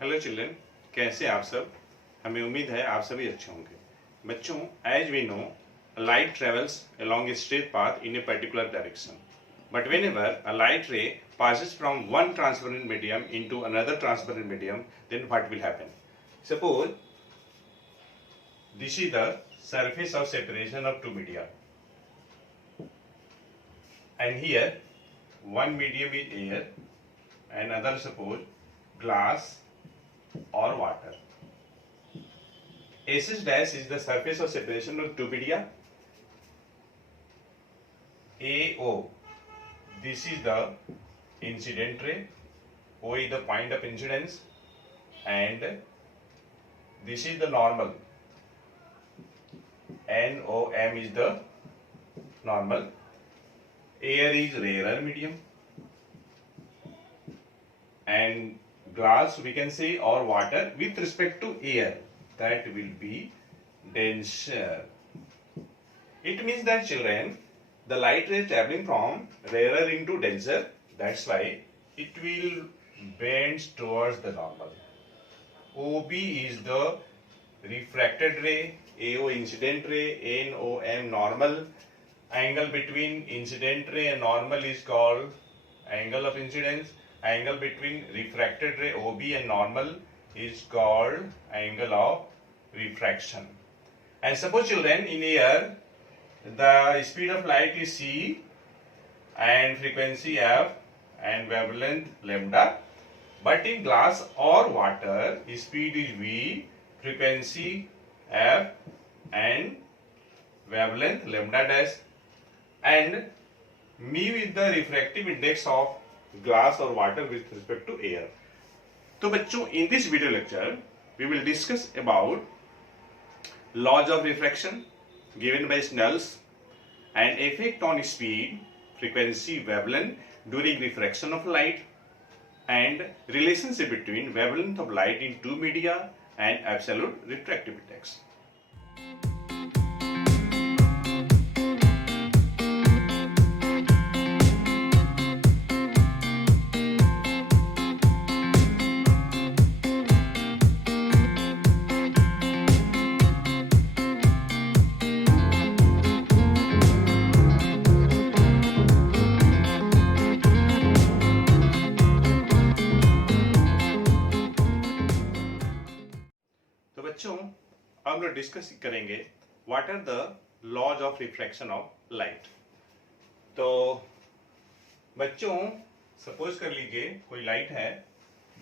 Hello children, कैसे आप सब। हमें उम्मीद है आप सभी अच्छे होंगे। बच्चों, as we know, light travels along a straight path in a particular direction, but whenever a light ray passes from one transparent medium into another transparent medium, then what will happen? Suppose this is the surface of separation of two media, and here one medium is air and other suppose glass or water. SS dash is the surface of separation of two media. AO, this is the incident ray. O is the point of incidence, and this is the normal. NOM is the normal. Air is rarer medium, and glass we can say, or water with respect to air, that will be denser. It means that children, the light ray traveling from rarer into denser, that's why it will bend towards the normal. OB is the refracted ray, AO incident ray, NOM normal. Angle between incident ray and normal is called angle of incidence. Angle between refracted ray OB and normal is called angle of refraction. And suppose children, in air the speed of light is c and frequency f and wavelength lambda, but in glass or water speed is v, frequency f and wavelength lambda dash, and mu is the refractive index of glass or water with respect to air. तो बच्चों, in this video lecture we will discuss about laws of refraction given by Snell's and effect on speed, frequency, wavelength during refraction of light, and relationship between wavelength of light in two media and absolute refractive index. तो बच्चों, अब हम लोग discuss करेंगे what are the laws of refraction of light. तो बच्चों, suppose कर लीजिए कोई लाइट है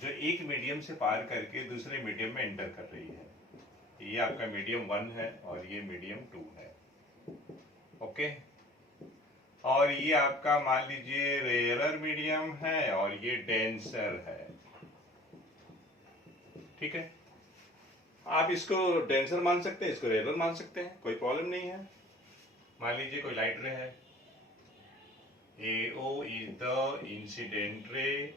जो एक मीडियम से पार करके दूसरे मीडियम में एंटर कर रही है। ये आपका मीडियम 1 है और ये मीडियम 2 है। ओके, और ये आपका मान लीजिए रेयरर मीडियम है और ये डेंसर है। ठीक है, आप इसको डेंसर मान सकते हैं, इसको रेयर मान सकते हैं, कोई प्रॉब्लम नहीं है। मान लीजिए कोई लाइट रे है, AO इज द इंसिडेंट रे,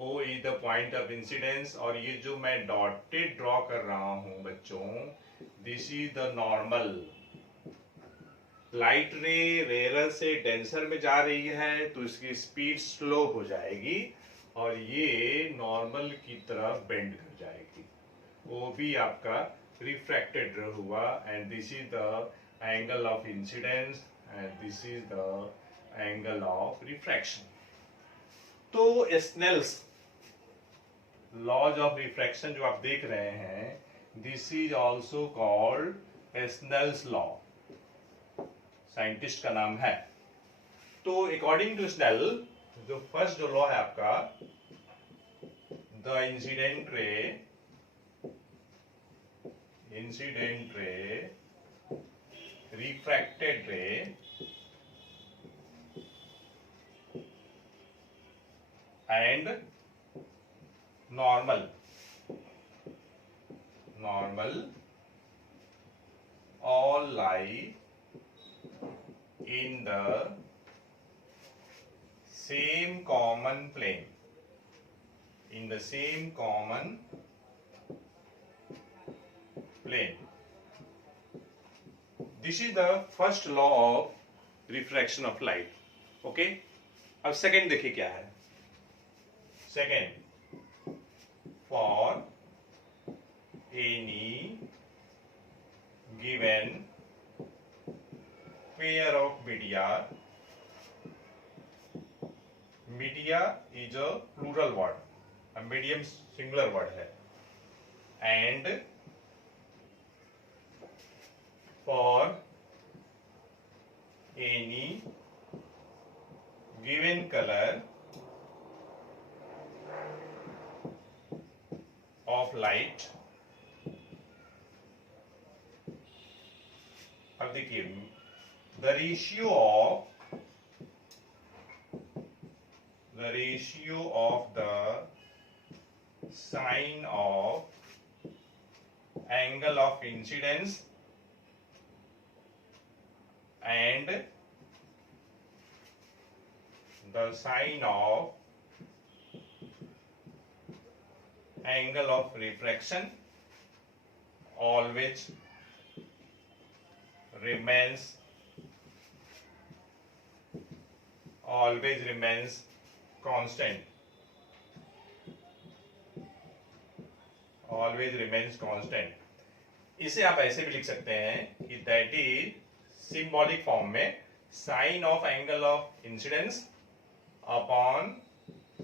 O is the point of incidence, और ये जो मैं डॉटेड ड्रॉ कर रहा हूं बच्चों, this is the normal. Light ray rarer से डेंसर में जा रही है तो इसकी स्पीड स्लो हो जाएगी और ये नॉर्मल की तरफ बेंड कर जाएगी। वो भी आपका रिफ्रैक्टेड हुआ, and this is the angle of incidence and this is the angle of refraction. तो स्नेल्स लॉज ऑफ रिफ्रैक्शन जो आप देख रहे हैं, this is also called Snell's law, scientist का नाम है। तो अकॉर्डिंग टू स्नेल, जो फर्स्ट जो लॉ है आपका, the incident ray refracted ray and normal all lie in the same common plane, This is the first law of refraction of light. Okay, अब second देखिए क्या है। Second, for any given pair of media. Media is a plural word, a medium singular word है, and for any given color of light. अब देखिए, the ratio of the sine of angle of incidence and the sine of angle of refraction always remains constant. Always remains constant. इसे आप ऐसे भी लिख सकते हैं कि दैट इज सिंबॉलिक फॉर्म में sine of angle of incidence upon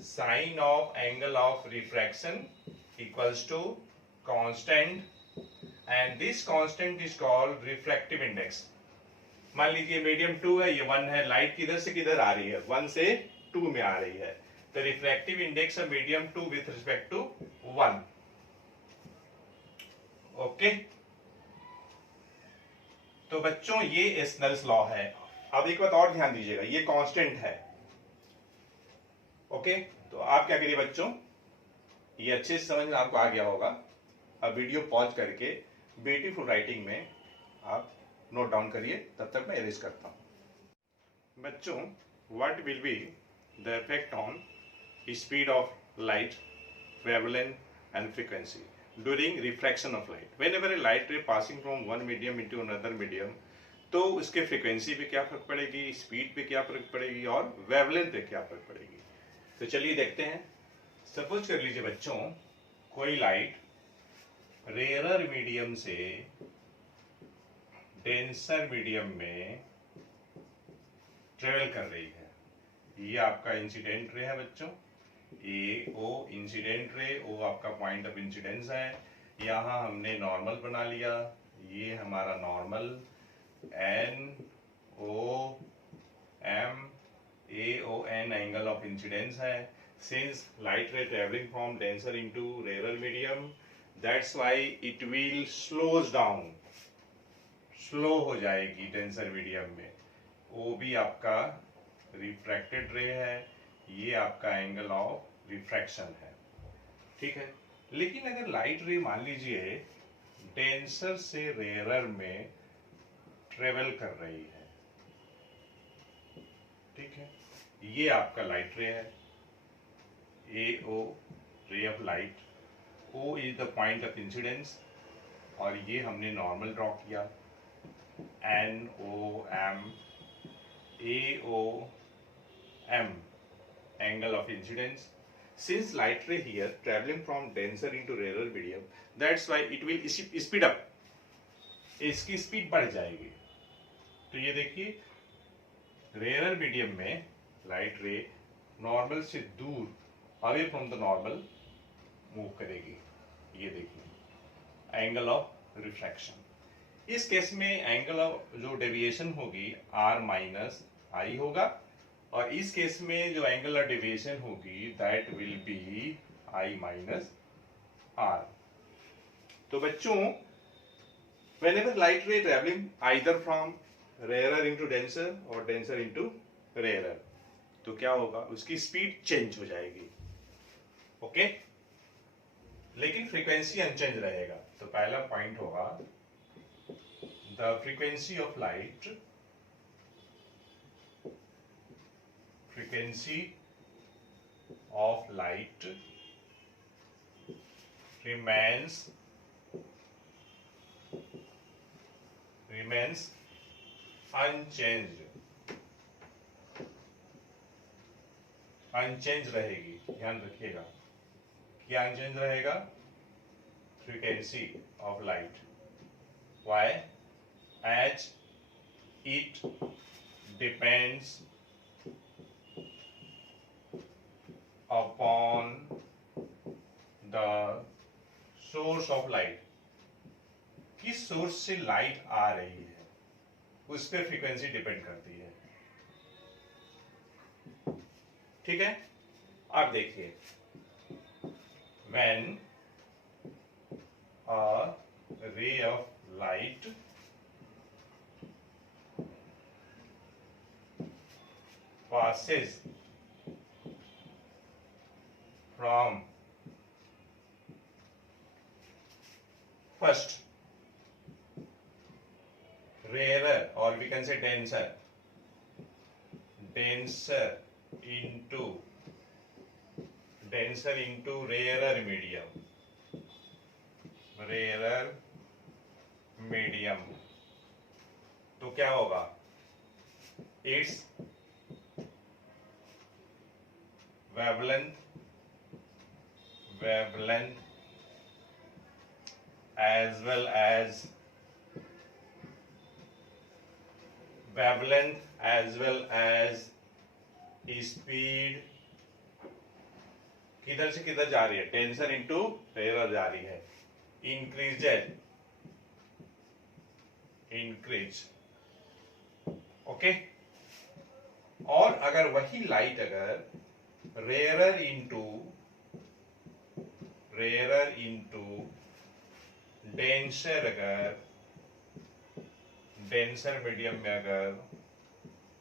sine of angle of refraction equals to constant, and this constant is called refractive index. मान लीजिए मीडियम 2 है, ये 1 है, लाइट किधर से किधर आ रही है, 1 से 2 में आ रही है, तो refractive index of medium 2 with respect to 1. Okay, तो बच्चों ये स्नेल्स लॉ है. अब एक बात और ध्यान दीजिएगा, ये कांस्टेंट है. ओके, तो आप क्या करिए बच्चों, ये अच्छे से समझ में आपको आ गया होगा. अब वीडियो पॉज करके ब्यूटीफुल राइटिंग में आप नोट डाउन करिए, तब तक मैं इरेज करता हूं. बच्चों, what will be the effect on speed of light, wavelength and frequency during refraction of light? Whenever a light ray passing from one medium into another medium, तो उसके फ्रीक्वेंसी पे क्या फर्क पड़ेगी, स्पीड पे क्या फर्क पड़ेगी और वेवलेंथ पे क्या फर्क पड़ेगी. तो चलिए देखते हैं. सपोज कर लीजिए बच्चों, कोई लाइट रेयरर मीडियम से डेंसर मीडियम में ट्रेवल कर रही है. ये आपका इंसिडेंट रे है बच्चों, ए ओ इंसिडेंट रे, ओ आपका पॉइंट ऑफ इंसिडेंस है. यहाँ हमने नॉर्मल बना लिया, ये हमारा normal N O M A O N angle of incidence है. Since light ray travelling from denser into rare medium, that's why it will slows down, slow हो जाएगी डेंसर मीडियम में. ओ भी आपका रिफ्रैक्टेड रे है, ये आपका एंगल ऑफ रिफ्रैक्शन है. ठीक है, लेकिन अगर लाइट रे मान लीजिए डेंसर से रेयरर में ट्रेवल कर रही है, ठीक है, ये आपका लाइट रे है, A O ray of light, O is the point of incidence, और ये हमने नॉर्मल ड्रॉ किया, N O M A O M angle of incidence. Since light ray here traveling from denser into rarer medium, that's why it will speed up. इसकी speed बढ़ जाएगी. तो ये देखिए, रेयर मीडियम में लाइट रे नॉर्मल से दूर, away from the normal move करेगी. ये देखिए एंगल ऑफ रिफ्रैक्शन. इस केस में एंगल ऑफ जो डेविएशन होगी आर माइनस आई होगा, और इस केस में जो एंगल ऑफ डेविएशन होगी that will be I minus R. तो बच्चों, whenever light ray traveling either from rarer into denser और denser into rarer, तो क्या होगा, उसकी स्पीड चेंज हो जाएगी. ओके, लेकिन फ्रीक्वेंसी अनचेंज रहेगा. तो पहला पॉइंट होगा the frequency of light, frequency of light remains unchanged रहेगी. ध्यान रखिएगा, क्या अनचेंज रहेगा, frequency of light. Why? As it depends upon the source of light. किस सोर्स से लाइट आ रही है उस पर फ्रीक्वेंसी डिपेंड करती है। ठीक है, अब देखिए, when a ray of light passes from first rarer, or we can say denser into rarer medium, तो क्या होगा? Its wavelength as well as speed किधर से किधर जा रही है? टेंसर इंटू रेयर जा रही है। इंक्रीज। ओके, और अगर वही लाइट अगर रेयरर इंटू डेंसर मीडियम में अगर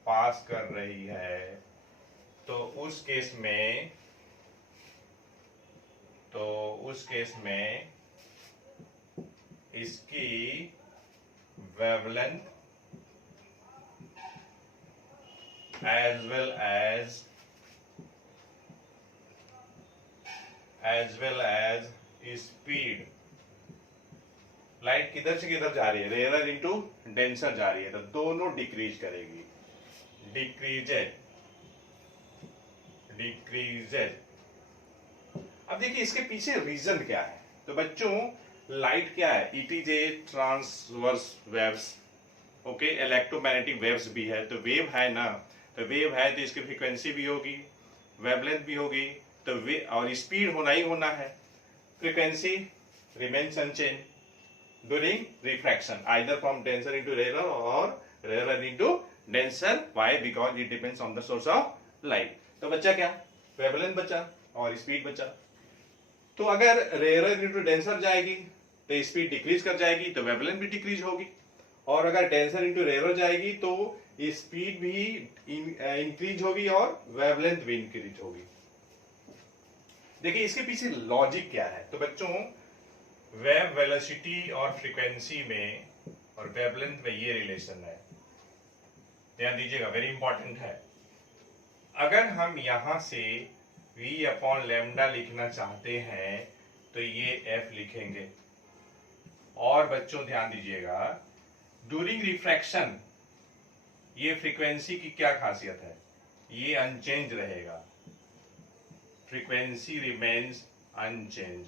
पास कर रही है तो उस केस में इसकी wavelength as well as speed, light किधर से किधर जा रही है? रेयर इंटू डेंसर जा रही है, तो दोनों डिक्रीज करेगी। डिक्रीजेज। अब देखिए इसके पीछे रीजन क्या है। तो बच्चों, लाइट क्या है? It is a transverse waves. Okay, electromagnetic waves भी है, तो वेव है ना, तो वेव है तो इसकी फ्रीक्वेंसी भी होगी, वेवलेंथ भी होगी, तो और स्पीड होना ही होना है। Frequency remains unchange during refraction, either from denser into rarer और rarer into denser. Why? Because it depends on the source of light. तो बच्चा क्या? वेवलेंथ बचा और स्पीड बचा। तो अगर रेयर इनटू डेंसर जाएगी तो स्पीड डिक्रीज कर जाएगी, तो वेवलेंथ भी डिक्रीज होगी, और अगर डेंसर इनटू रेयर जाएगी तो स्पीड भी इंक्रीज होगी और वेवलेंथ भी इंक्रीज होगी। देखिए इसके पीछे लॉजिक क्या है। तो बच्चों, वेव वेलोसिटी और फ्रीक्वेंसी में और वेवलेंथ में ये रिलेशन है, ध्यान दीजिएगा, वेरी इंपॉर्टेंट है। अगर हम यहां से v अपॉन लैम्डा लिखना चाहते हैं तो ये f लिखेंगे। और बच्चों ध्यान दीजिएगा, ड्यूरिंग रिफ्रैक्शन ये फ्रीक्वेंसी की क्या खासियत है? ये अनचेंज रहेगा, फ्रीक्वेंसी रिमेन्स अनचेंज।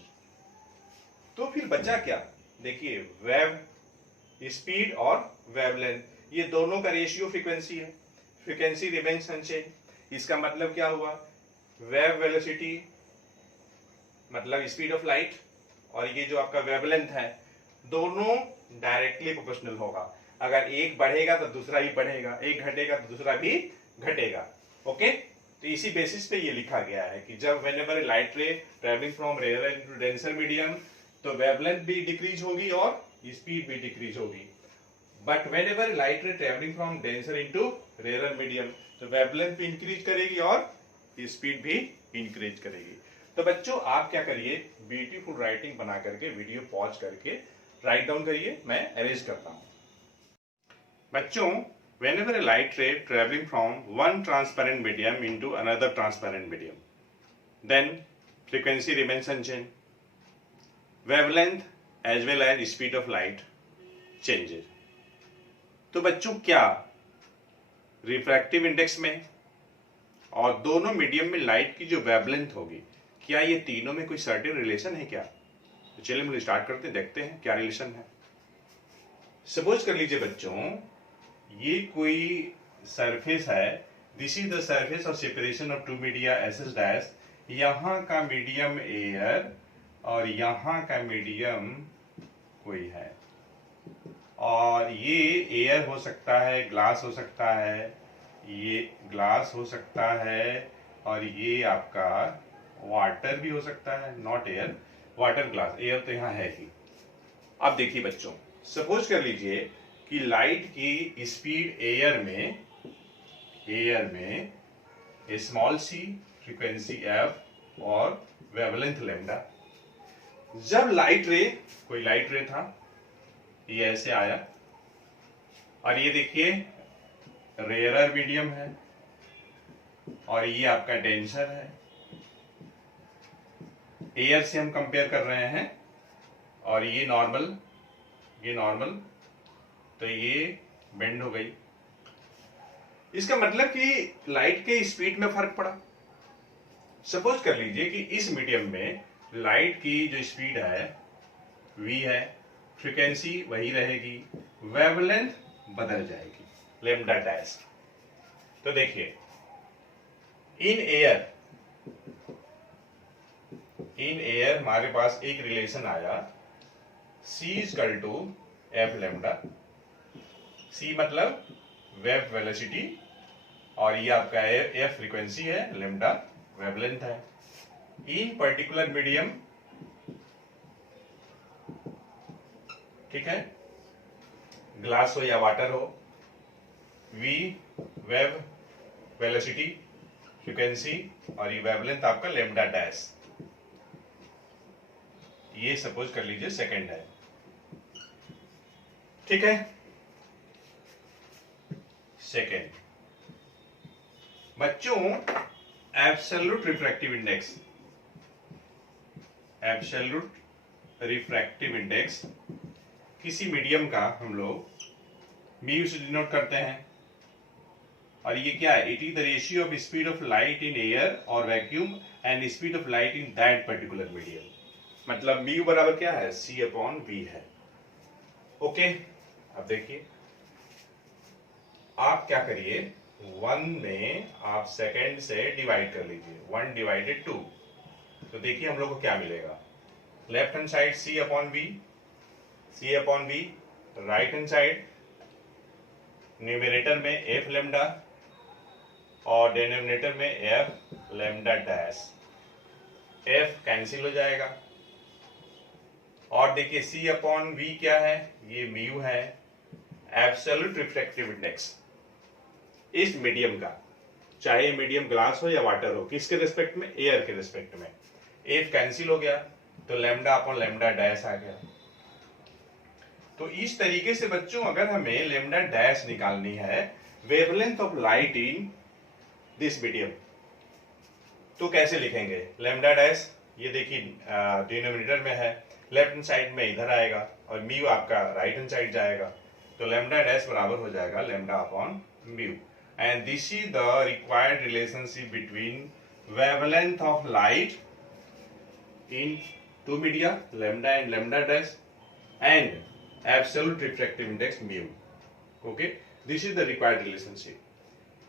तो फिर बचा क्या? देखिए, वेव स्पीड और वेवलेंथ, ये दोनों का रेशियो फ्रीक्वेंसी है, फ्रीक्वेंसी रिमेन्स अनचेंज। इसका मतलब क्या हुआ? वेव वेलोसिटी मतलब स्पीड ऑफ लाइट और ये जो आपका वेवलेंथ है, दोनों डायरेक्टली प्रोपोर्शनल होगा। अगर एक बढ़ेगा तो दूसरा भी बढ़ेगा, एक घटेगा तो दूसरा भी घटेगा। ओके, तो इसी बेसिस पे ये लिखा गया है कि जब whenever light ray travelling from rare into denser medium, तो वेवलेंथ भी डिक्रीज होगी और स्पीड भी डिक्रीज होगी। But whenever light ray travelling from denser into rare medium, तो वेवलेंथ भी इंक्रीज करेगी और स्पीड भी इंक्रीज करेगी। तो बच्चों, आप क्या करिए, ब्यूटीफुल राइटिंग बना करके वीडियो पॉज करके राइट डाउन करिए, मैं अरेंज करता हूं। बच्चों, whenever a light ray traveling from one transparent medium into another transparent medium, then frequency remains unchanged, wavelength as well as speed of light changes. तो बच्चों, क्या रिफ्रैक्टिव इंडेक्स में और दोनों मीडियम में लाइट की जो वेवलेंथ होगी, क्या ये तीनों में कोई सर्टेन रिलेशन है क्या? तो चलिए हम लोग स्टार्ट करते हैं, देखते हैं क्या रिलेशन है। सपोज कर लीजिए बच्चों, ये कोई सरफेस है, this is the surface of separation of two media S S dash. यहाँ का मीडियम एयर और यहाँ का मीडियम कोई है, और ये एयर हो सकता है, ग्लास हो सकता है, ये ग्लास हो सकता है, और ये आपका वाटर भी हो सकता है, not air, water glass, air तो यहाँ है ही। अब देखिए बच्चों, सपोज कर लीजिए कि लाइट की स्पीड एयर में स्मॉल सी, फ्रीक्वेंसी एफ और वेवलेंथ लैम्डा। जब लाइट रे, कोई लाइट रे था, ये ऐसे आया, और ये देखिए रेयरर मीडियम है, और ये आपका डेंसर है। एयर से हम कंपेयर कर रहे हैं, और ये नॉर्मल, तो ये बेंड हो गई। इसका मतलब कि लाइट के स्पीड में फर्क पड़ा। सपोज कर लीजिए कि इस मीडियम में लाइट की जो स्पीड है v है, फ्रीक्वेंसी वही रहेगी, वेवलेंथ बदल जाएगी, लैम्डा डैश। तो देखिए इन एयर हमारे पास एक रिलेशन आया, c equal to F lambda. c मतलब वेव वेलोसिटी, और ये आपका एफ फ्रीक्वेंसी है, लैम्डा वेवलेंथ है। इन पर्टिकुलर मीडियम, ठीक है, ग्लास हो या वाटर हो, v वेव वेलोसिटी, फ्रीक्वेंसी, और ये वेवलेंथ आपका लैम्डा डैश। ये सपोज कर लीजिए सेकंड है, ठीक है। सेकंड बच्चों, एब्सोल्यूट रिफ्रैक्टिव इंडेक्स, किसी मीडियम का हम लोग म्यू से डिनोट करते हैं, और ये क्या है, it is the ratio of speed of light in air और vacuum and speed of light in that particular medium. मतलब म्यू बराबर क्या है, c अपॉन v है। ओके, अब देखिए आप क्या करिए, 1 में आप सेकेंड से डिवाइड कर लीजिए, 1 डिवाइडेड 2, तो देखिए हम लोग को क्या मिलेगा। Left hand side c upon v, right hand side numerator में f लैम्डा और डिनोमिनेटर में f lambda dash. f cancel हो जाएगा, और देखिए c अपॉन v क्या है, ये म्यू है, एब्सोल्यूट रिफ्रैक्टिव इंडेक्स इस मीडियम का, चाहे मीडियम ग्लास हो या वाटर हो, किसके रिस्पेक्ट में, एयर के रिस्पेक्ट में। एफ कैंसिल हो गया, तो लैम्डा अपॉन लैम्डा डैश आ गया। तो इस तरीके से बच्चों, अगर हमें लैम्डा डैश निकालनी है, wavelength of light in this medium, तो कैसे लिखेंगे लैम्डा डैश। ये देखिए डिनोमिनेटर में है, लेफ्ट हैंड साइड में इधर आएगा, और म्यू आपका राइट हैंड साइड जाएगा, तो लैम्डा डैश बराबर हो जाएगा lambda upon mu. And this is the required relationship between wavelength of light in two media, lambda and lambda dash, and absolute refractive index mu. Okay, this is the required relationship.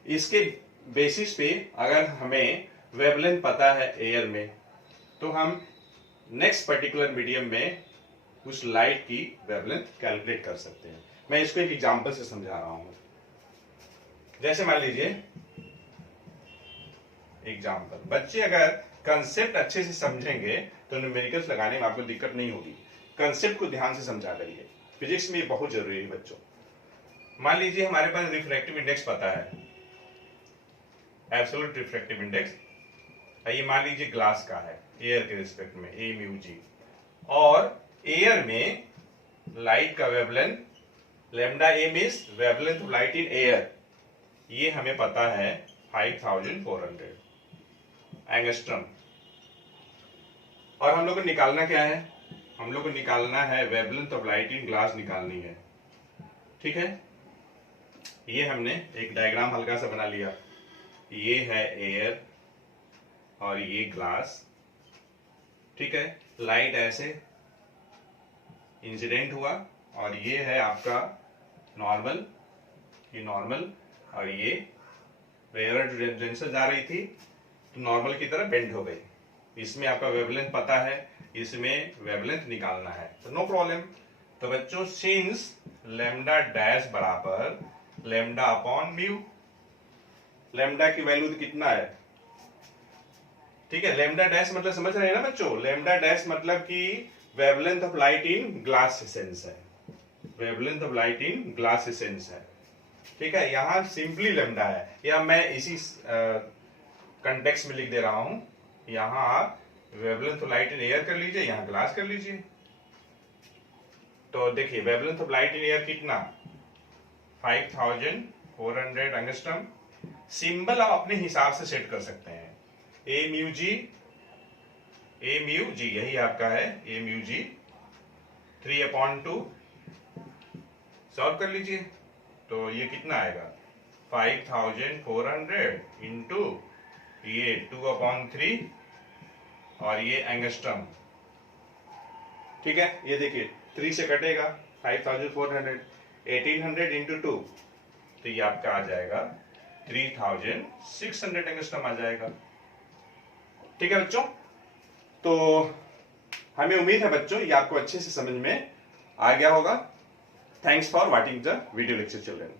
इसके basis पे अगर हमें wavelength पता है air में, तो हम next particular medium में उस लाइट की वेवलेंथ कैलकुलेट कर सकते हैं। मैं इसको एक एग्जांपल से समझा रहा हूं। जैसे मान लीजिए एग्जाम्पल, बच्चे अगर कंसेप्ट अच्छे से समझेंगे तो न्यूमेरिकल्स लगाने में आपको दिक्कत नहीं होगी। कंसेप्ट को ध्यान से समझा करिए, फिजिक्स में ये बहुत जरूरी है बच्चों। मान लीजिए हमारे पास रिफ्रैक्टिव इंडेक्स पता है, एब्सोल्यूट रिफ्रैक्टिव इंडेक्स, ये मान लीजिए ग्लास का है, एयर के रिस्पेक्ट में ए म्यू जी, और एयर में लाइट का wavelength lambda A means wavelength of light in air, ये हमें पता है 5400 एंगस्ट्रम। और हम लोग को निकालना क्या है, हम लोग को निकालना है wavelength of light in glass निकालनी है, ठीक है। ये हमने एक डायग्राम हल्का सा बना लिया, ये है एयर और ये ग्लास, ठीक है। लाइट ऐसे इंसिडेंट हुआ, और ये है आपका नॉर्मल, ये नॉर्मल, और ये रेयर डेंसर जा रही थी तो नॉर्मल की तरह बेंड हो गई। इसमें आपका वेवलेंथ पता है, इसमें वेवलेंथ निकालना है, तो नो प्रॉब्लम। तो बच्चों सिंस लैम्डा डैश बराबर लैम्डा अपॉन म्यू, लैम्डा की वैल्यू कितना है, ठीक है, लैम्डा डैश मतलब समझ रहे हैं ना बच्चों, लैम्डा डैश मतलब कि wavelength of light in glass essence है, wavelength of light in glass essence है, ठीक है। यहां सिंपली लैम्डा है, या मैं इसी कंटेक्स्ट में लिख दे रहा हूं, यहां आप wavelength of light in air कर लीजिए, यहां ग्लास कर लीजिए। तो देखिए wavelength of light in air कितना, 5400 एंगस्ट्रॉम। सिंबल आप अपने हिसाब से सेट कर सकते हैं, ए म्यू जी यही आपका है, ए म्यू जी 3/2 सॉल्व कर लीजिए। तो ये कितना आएगा 5400 इंटू ये 2/3 और ये एंगस्ट्रम, ठीक है। ये देखिए 3 से कटेगा 5400, 1800 इंटू 2 तो ये आपका आ जाएगा 3600 एंगस्ट्रम आ जाएगा, ठीक है बच्चों। तो हमें उम्मीद है बच्चों ये आपको अच्छे से समझ में आ गया होगा। Thanks for watching the video lecture children.